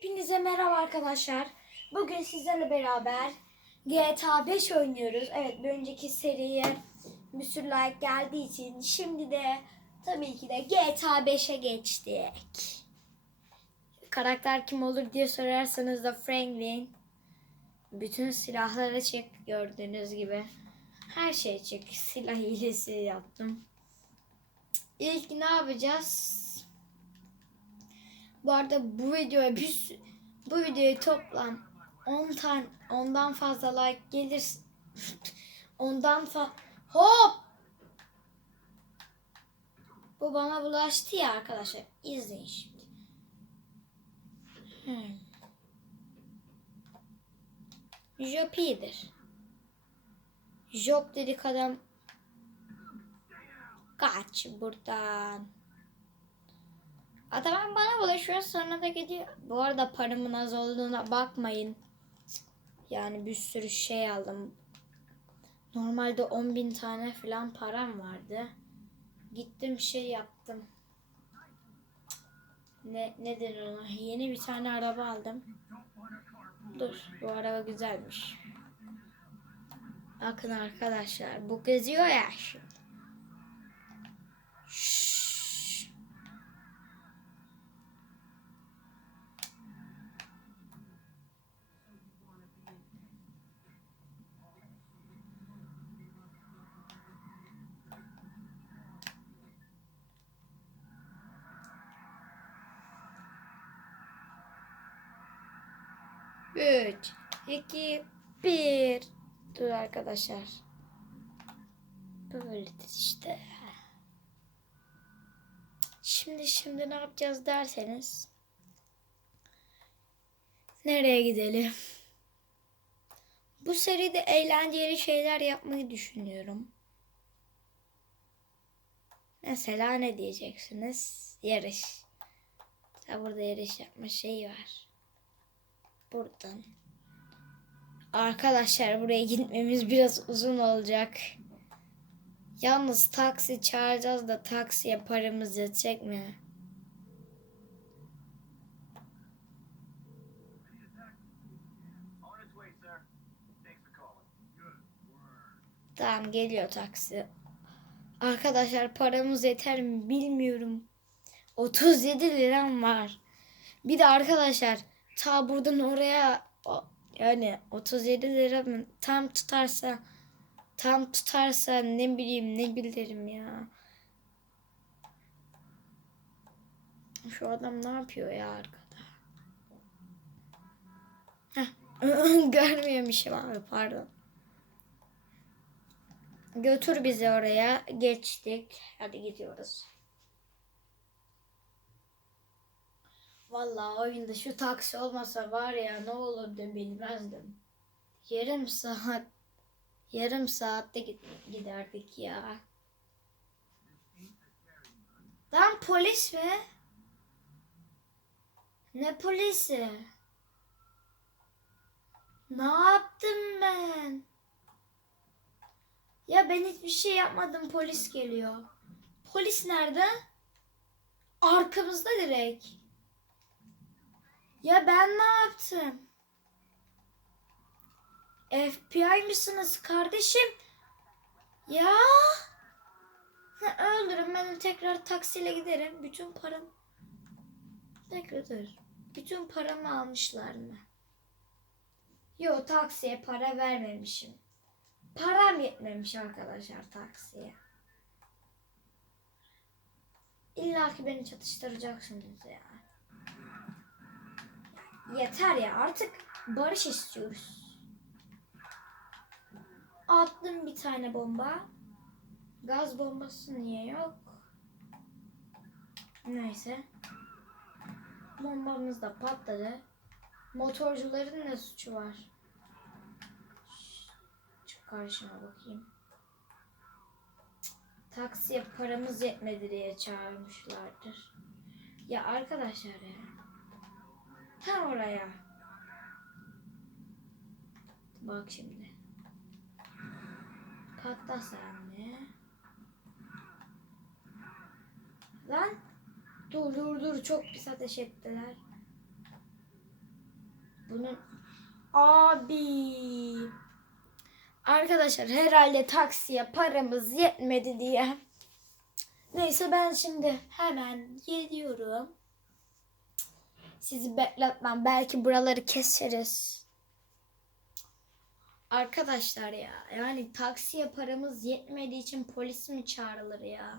Hepinize merhaba arkadaşlar. Bugün sizlerle beraber GTA 5 oynuyoruz. Evet bir önceki seriye bir sürü like geldiği için şimdi de tabii ki de GTA 5'e geçtik. Karakter kim olur diye sorarsanız da Franklin. Bütün silahları açık gördüğünüz gibi. Her şey açık. Silah hilesi yaptım. İlk ne yapacağız? Bu arada bu videoya bir bu videoya toplam 10 tane ondan fazla like gelir ondan fa hop bu bana bulaştı ya arkadaşlar izleyin şimdi. Hmm. Jopi'dir. Job dedik adam. Kaç buradan. Adam bana bulaşıyor sonra da gidiyor. Bu arada paramın az olduğuna bakmayın. Yani bir sürü şey aldım. Normalde 10 bin tane falan param vardı. Gittim şey yaptım. Ne nedir ona? Yeni bir tane araba aldım. Dur bu araba güzelmiş. Bakın arkadaşlar bu geziyor ya şimdi. Şşş. Üç, iki, bir. Dur arkadaşlar. Böyledir işte. Şimdi şimdi ne yapacağız derseniz. Nereye gidelim? Bu seride eğlenceli şeyler yapmayı düşünüyorum. Mesela ne diyeceksiniz? Yarış. Burada yarış yapma şeyi var. Buradan. Arkadaşlar buraya gitmemiz biraz uzun olacak. Yalnız taksi çağıracağız da taksiye paramız yetecek mi? Tamam geliyor taksi. Arkadaşlar paramız yeter mi bilmiyorum. 37 liram var. Bir de arkadaşlar ta buradan oraya yani 37 lira mı tam tutarsa tam tutarsa ne bileyim ne bilirim ya. Şu adam ne yapıyor ya arkada? Görmüyormuşum abi pardon. Götür bizi oraya. Geçtik. Hadi gidiyoruz. Vallahi oyunda şu taksi olmasa var ya ne olurdu bilmezdim. Yarım saat yarım saatte giderdik ya. Lan polis mi? Ne polisi? Ne yaptım ben? Ya ben hiçbir şey yapmadım polis geliyor. Polis nerede? Arkamızda direkt. Ya ben ne yaptım? FBI mısınız kardeşim? Ya. Öldürün ben de tekrar taksiyle giderim. Bütün param. Tekrar dur. Bütün paramı almışlar mı? Yo taksiye para vermemişim. Param yetmemiş arkadaşlar taksiye. İlla ki beni çatıştıracaksınız ya. Yeter ya artık barış istiyoruz. Attım bir tane bomba. Gaz bombası niye yok? Neyse. Bombamız da patladı. Motorcuların ne suçu var? Çık karşıma bakayım. Taksiye paramız yetmedi diye çağırmışlardır. Ya arkadaşlar ya. Tam oraya. Bak şimdi. Patla sen de. Lan. Dur dur dur çok pis ateş ettiler. Bunun abi arkadaşlar herhalde taksiye paramız yetmedi diye. Neyse ben şimdi hemen geliyorum. Sizi bekletmem. Belki buraları keseriz. Arkadaşlar ya yani taksiye paramız yetmediği için polis mi çağrılır ya?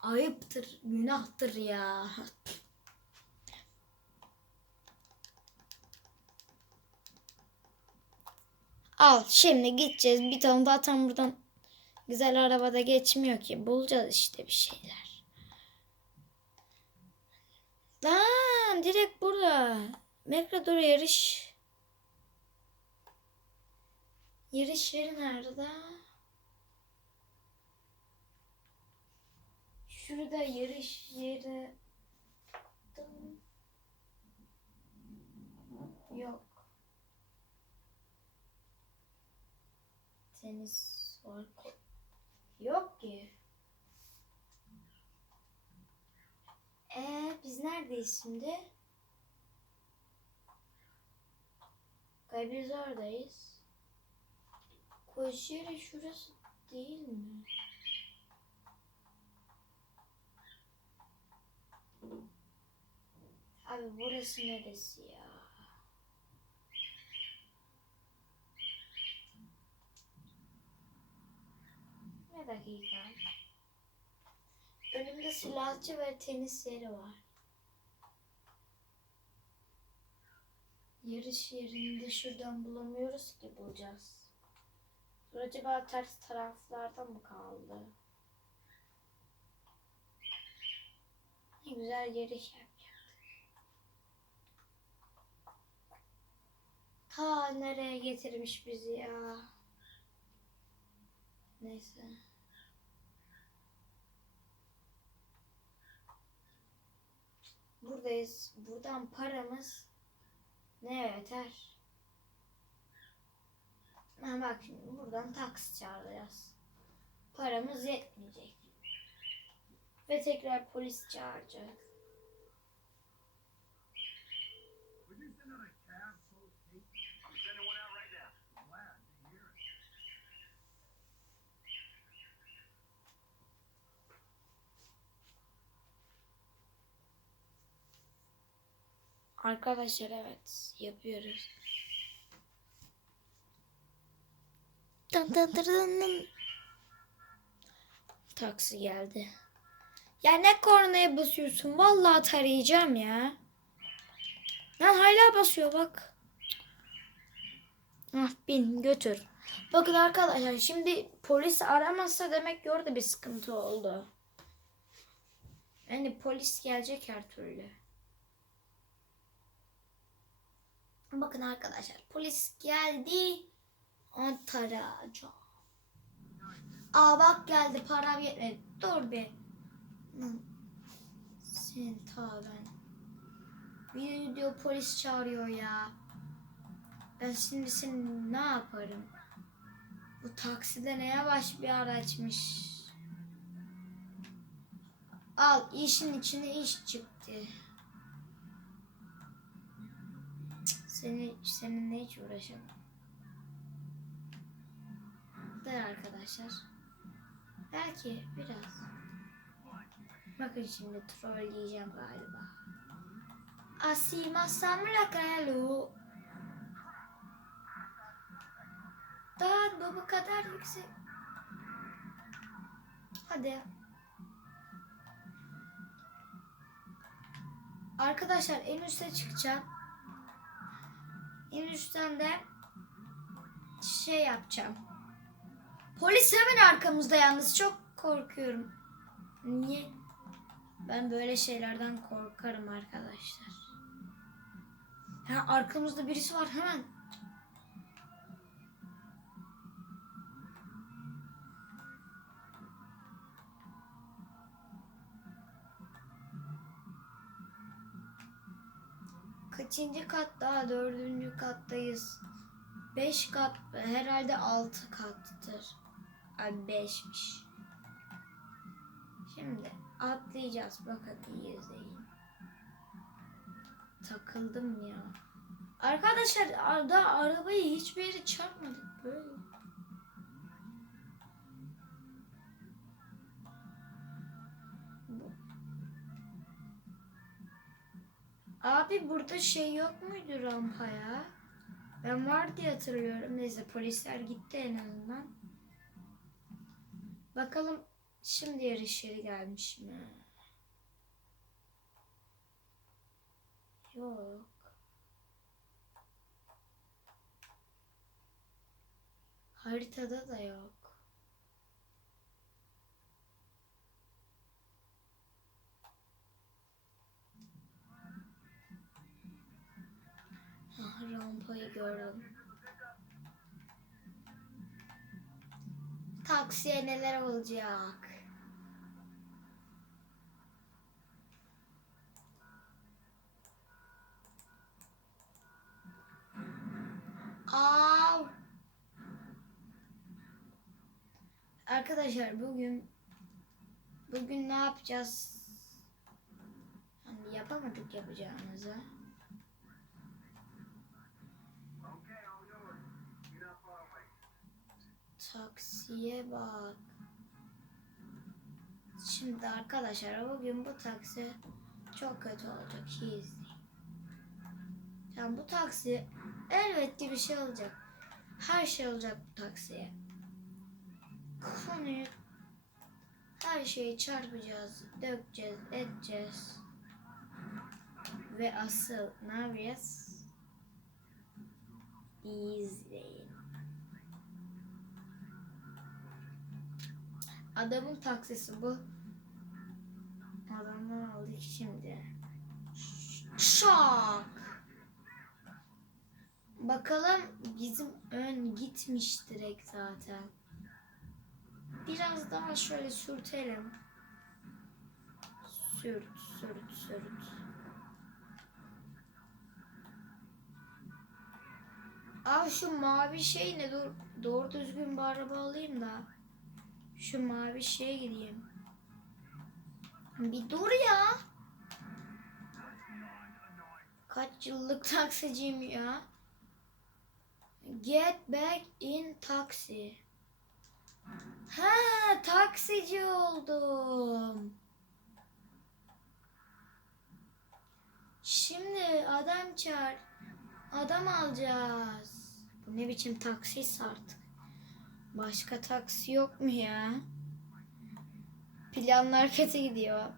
Ayıptır, günahtır ya. Al şimdi gideceğiz. Bir tane zaten buradan güzel arabada geçmiyor ki. Bulacağız işte bir şeyler. Lan direkt burada. Mekrador yarış. Yarış yeri nerede? Şurada yarış yeri. Yok. Tenis var. Yok ki. Ee, biz neredeyiz şimdi? Galiba oradayız. Koşu yeri şurası değil mi? Abi burası neresi ya? Ne dakika. Önümde silahçı ve tenis yeri var. Yarış yerini de şuradan bulamıyoruz ki bulacağız. Dur acaba ters taraflarda mı kaldı? Ne güzel yarış yapacaktık. Ta nereye getirmiş bizi ya? Neyse. Buradayız. Buradan paramız ne yeter? Ha bak şimdi buradan taksi çağıracağız. Paramız yetmeyecek. Ve tekrar polis çağıracak. Arkadaşlar evet yapıyoruz. Dın dın dın. Taksi geldi. Ya ne kornaya basıyorsun? Vallahi tarayacağım ya. Lan hala basıyor bak. Ah bin götür. Bakın arkadaşlar şimdi polis aramazsa demek ki orada bir sıkıntı oldu. Yani polis gelecek her türlü. Bakın arkadaşlar polis geldi. Onu tarayacağım. Aa bak geldi param yetmedi. Dur bir. Lan, Senin ta ben. Bir diyor polis çağırıyor ya. Ben şimdi seni ne yaparım? Bu takside ne yavaş bir araçmış. Al işin içine iş çıktı. Seni seninle hiç uğraşamam. Der arkadaşlar. Belki biraz. Bakın şimdi trolleyeceğim galiba. Asima samra kalu. Daha bu kadar yüksek. Hadi. Arkadaşlar en üste çıkacağım. En üstten de şey yapacağım. Polis hemen arkamızda yalnız çok korkuyorum. Niye? Ben böyle şeylerden korkarım arkadaşlar. Ha arkamızda birisi var hemen. Kaçıncı kat daha? Dördüncü kattayız. Beş kat herhalde altı kattır. Ay beşmiş. Şimdi atlayacağız. Bakın iyi izleyin. Takıldım ya. Arkadaşlar arada arabayı hiçbir yere çarpmadık böyle. Abi burada şey yok muydu rampaya? Ben var diye hatırlıyorum. Neyse polisler gitti en azından. Bakalım şimdi yarış yeri gelmiş mi? Yok. Haritada da yok. Rampayı gördüm. Taksiye neler olacak? Aa! Arkadaşlar bugün bugün ne yapacağız? Hani yapamadık yapacağımızı. Taksiye bak. Şimdi arkadaşlar bugün bu taksi çok kötü olacak. İyi. Yani bu taksi elbette bir şey olacak. Her şey olacak bu taksiye. Konuyu her şeyi çarpacağız, dökeceğiz, edeceğiz. Ve asıl ne yapacağız? İzleyin. Adamın taksisi bu. Adamdan aldık şimdi. Şak. Bakalım bizim ön gitmiş direkt zaten. Biraz daha şöyle sürtelim. Sürt, sürt, sürt. Abi şu mavi şey ne? Dur, doğru düzgün bir araba alayım da. Şu mavi şeye gideyim. Bir dur ya. Kaç yıllık taksiciyim ya. Get back in taxi. Ha, taksici oldum. Şimdi adam çağır. Adam alacağız. Bu ne biçim taksiyse artık. Başka taksi yok mu ya? Planlar kötü gidiyor.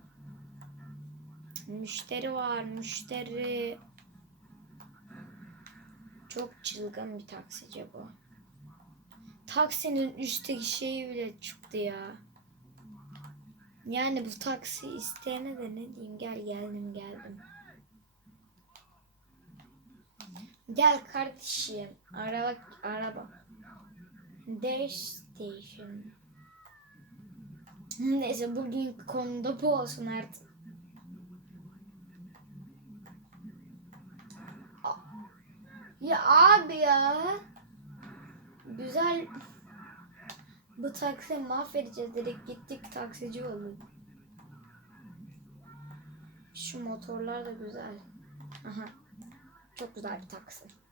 Müşteri var, müşteri. Çok çılgın bir taksici bu. Taksinin üstteki şeyi bile çıktı ya. Yani bu taksi isteyene de ne diyeyim gel geldim geldim. Gel kardeşim. Araba araba. Dash station. Neyse bugün konuda bu olsun artık. Ya abi ya. Güzel. Bu taksi mahvedeceğiz dedik gittik taksici olduk. Şu motorlar da güzel. Aha. Çok güzel bir taksi.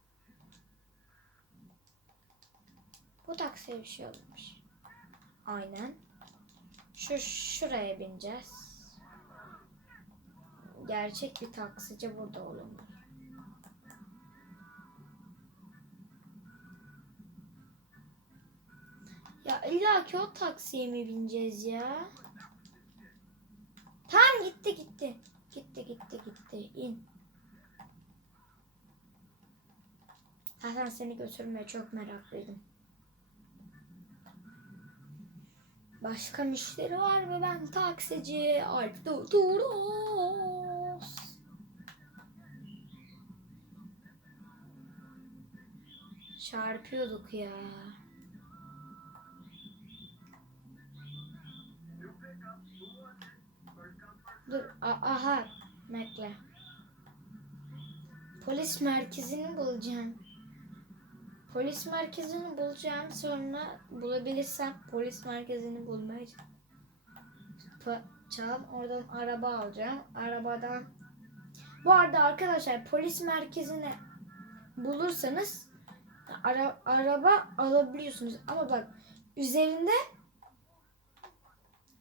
Bu taksiye bir şey olmuş. Aynen. Şu şuraya bineceğiz. Gerçek bir taksici burada olunur. Ya illa ki o taksiye mi bineceğiz ya? Tamam gitti gitti. Gitti gitti gitti. İn. Zaten seni götürmeye çok meraklıydım. Başka müşteri var mı? Ben taksici Alp Turos. Çarpıyorduk ya. Dur, aha, bekle. Polis merkezini bulacağım. Polis merkezini bulacağım. Sonra bulabilirsem polis merkezini bulmaya çalışacağım. Oradan araba alacağım. Arabadan Bu arada arkadaşlar polis merkezine bulursanız ara, araba alabiliyorsunuz. Ama bak üzerinde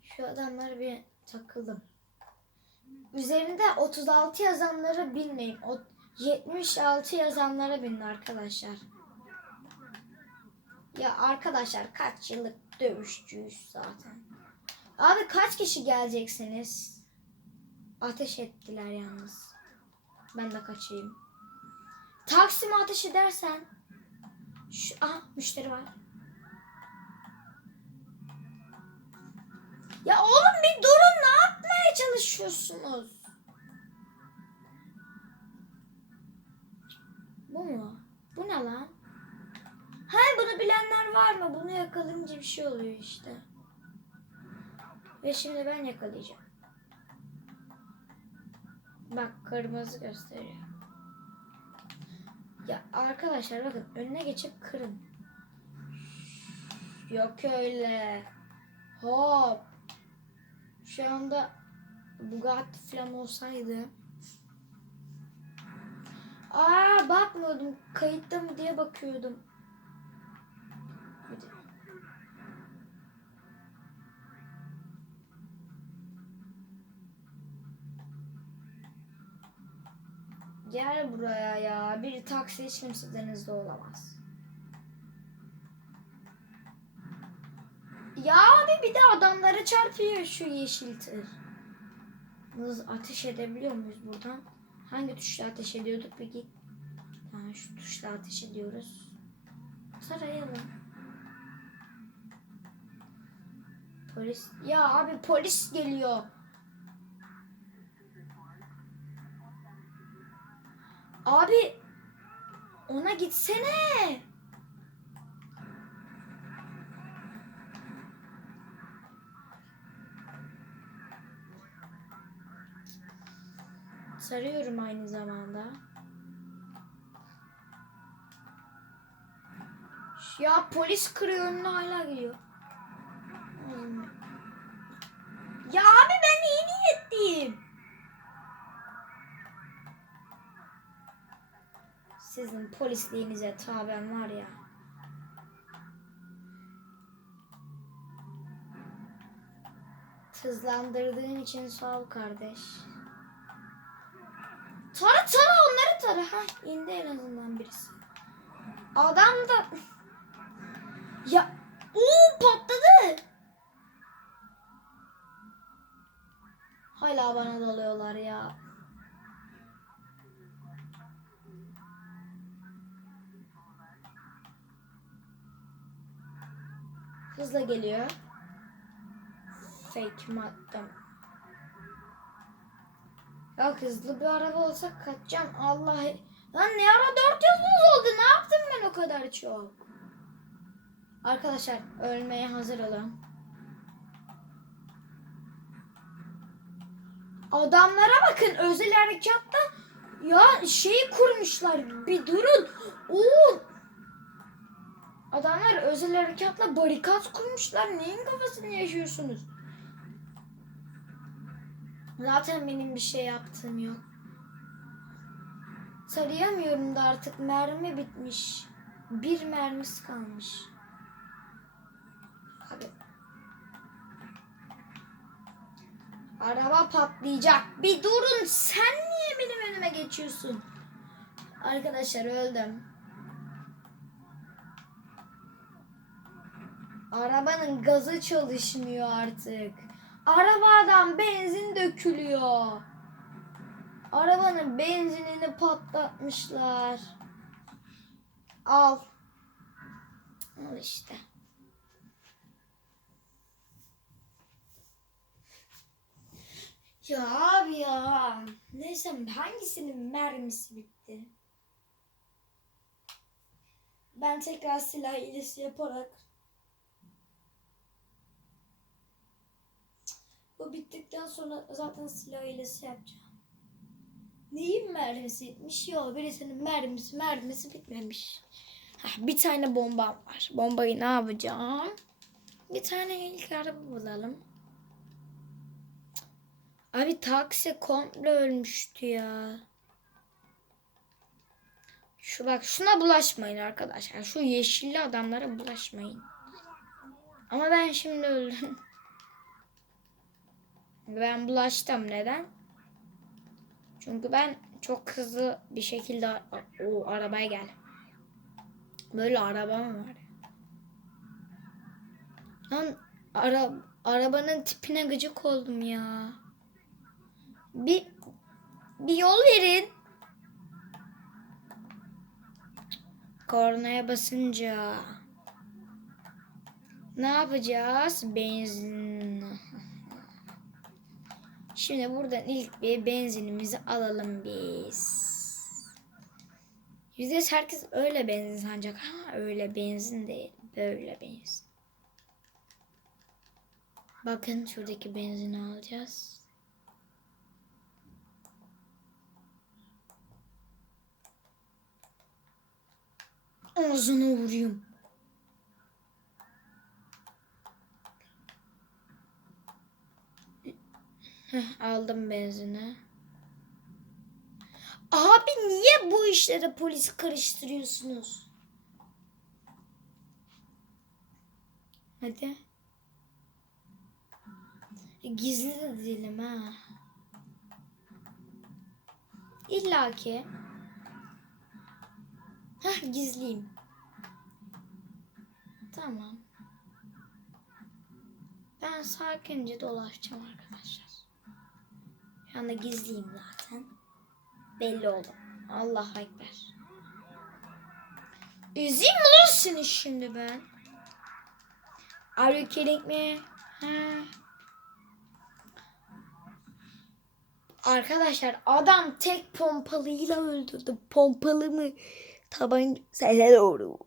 şu adamlara bir takıldım. Üzerinde 36 yazanları bilmeyin. O 76 yazanlara binin arkadaşlar. Ya arkadaşlar kaç yıllık dövüşçüyüz zaten. Abi kaç kişi geleceksiniz? Ateş ettiler yalnız. Ben de kaçayım. Taksim ateş edersen. Şu, aha müşteri var. Ya oğlum bir durun ne yapmaya çalışıyorsunuz? Bu mu? Bu ne lan? Ha bunu bilenler var mı? Bunu yakalayınca bir şey oluyor işte. Ve şimdi ben yakalayacağım. Bak kırmızı gösteriyor. Ya arkadaşlar bakın önüne geçip kırın. Yok öyle. Hop. Şu anda Bugatti falan olsaydı. Aa bakmıyordum. Kayıtta mı diye bakıyordum. Gel buraya ya. Bir taksi hiç kimse denizde olamaz. Ya abi bir de adamlara çarpıyor şu yeşil tır. Nasıl ateş edebiliyor muyuz buradan? Hangi tuşla ateş ediyorduk git. Ha, şu tuşla ateş ediyoruz. Tarayalım. Polis. Ya abi polis geliyor. Abi ona gitsene. Sarıyorum aynı zamanda. Ya polis kırıyor önüne hala geliyor. Hmm. Ya Sizin polisliğinize taben var ya. Hızlandırdığın için sağ ol kardeş. Tara tara onları tara. Ha indi en azından birisi. Adam da... Ya uuu patladı. Hala bana dalıyorlar ya. Hızla geliyor. Fake mi? Ya hızlı bir araba olsa kaçacağım. Allah. Lan ne ara 400 buz oldu? Ne yaptım ben o kadar çok? Arkadaşlar ölmeye hazır olun. Adamlara bakın özel harekatta ya şeyi kurmuşlar. Bir durun. Oo. Adamlar özel harekatla barikat kurmuşlar. Neyin kafasını yaşıyorsunuz? Zaten benim bir şey yaptığım yok. Sarıyamıyorum da artık mermi bitmiş. Bir mermisi kalmış. Hadi. Araba patlayacak. Bir durun. Sen niye benim önüme geçiyorsun? Arkadaşlar öldüm. Arabanın gazı çalışmıyor artık. Arabadan benzin dökülüyor. Arabanın benzinini patlatmışlar. Al. Al işte. Ya abi ya. Neyse hangisinin mermisi bitti? Ben tekrar silah ilesi yaparak Bu bittikten sonra zaten silah ilesi yapacağım. Neyin mermisi bitmiş? Yok birisinin mermisi mermisi bitmemiş. Hah, bir tane bombam var. Bombayı ne yapacağım? Bir tane ilk araba bulalım. Abi taksi komple ölmüştü ya. Şu bak şuna bulaşmayın arkadaşlar. Şu yeşilli adamlara bulaşmayın. Ama ben şimdi öldüm. Ben bulaştım. Neden? Çünkü ben çok hızlı bir şekilde o arabaya gel. Böyle araba mı var? Lan ara, arabanın tipine gıcık oldum ya. Bir bir yol verin. Kornaya basınca ne yapacağız? Benzin. Şimdi buradan ilk bir benzinimizi alalım biz. Yüzde herkes öyle benzin sanacak ama öyle benzin değil. Böyle benzin. Bakın şuradaki benzini alacağız. Ağzına vurayım. Heh, aldım benzini. Abi niye bu işlere polis karıştırıyorsunuz? Hadi. Gizli de değilim ha. İlla ki. Heh gizliyim. Tamam. Ben sakince dolaşacağım arkadaşlar. Şu anda gizliyim zaten. Belli oldu. Allah ekber. Üzeyim mi lan seni şimdi ben? Are you kidding me? Ha. Arkadaşlar adam tek pompalıyla öldürdü. Pompalı mı? Tabancayla doğru.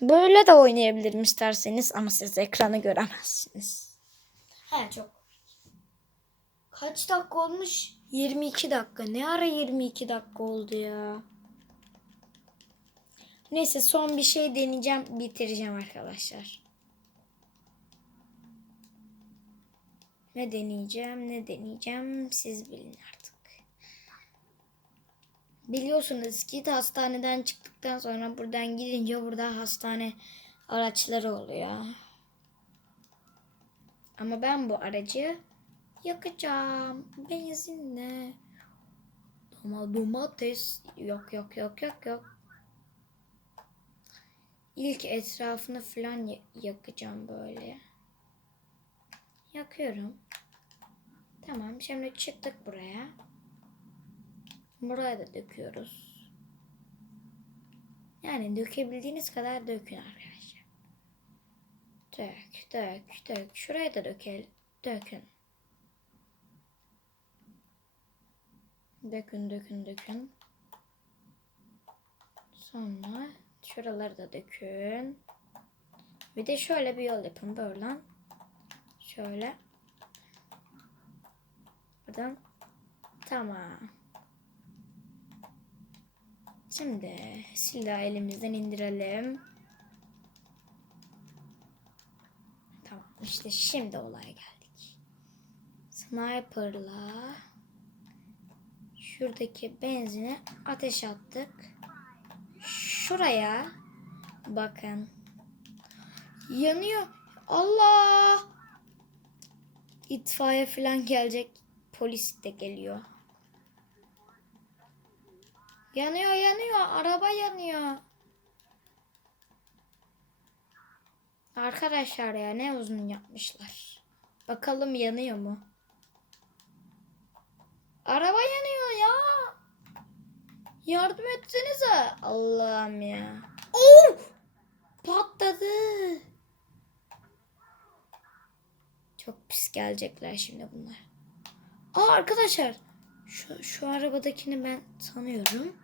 Böyle de oynayabilirim isterseniz ama siz ekranı göremezsiniz. He çok. Kaç dakika olmuş? 22 dakika. Ne ara 22 dakika oldu ya? Neyse son bir şey deneyeceğim, bitireceğim arkadaşlar. Ne deneyeceğim, ne deneyeceğim siz bilin artık. Biliyorsunuz ki hastaneden çıktıktan sonra buradan gidince burada hastane araçları oluyor. Ama ben bu aracı yakacağım. Benzinle. Ama domates yok yok yok yok yok. İlk etrafını falan ya- yakacağım böyle. Yakıyorum. Tamam şimdi çıktık buraya. Buraya da döküyoruz. Yani dökebildiğiniz kadar dökün arkadaşlar. Dök, dök, dök. Şuraya da dökel, dökün. Dökün, dökün, dökün. Sonra şuraları da dökün. Bir de şöyle bir yol yapın böyle. Şöyle. Buradan. Tamam. Şimdi silahı elimizden indirelim. Tamam işte şimdi olaya geldik. Sniper'la şuradaki benzine ateş attık. Şuraya bakın. Yanıyor. Allah! İtfaiye falan gelecek. Polis de geliyor. Yanıyor yanıyor. Araba yanıyor. Arkadaşlar ya ne uzun yapmışlar. Bakalım yanıyor mu? Araba yanıyor ya. Yardım etsenize. Allah'ım ya. Oh! Patladı. Çok pis gelecekler şimdi bunlar. Aa arkadaşlar. Şu, şu arabadakini ben tanıyorum.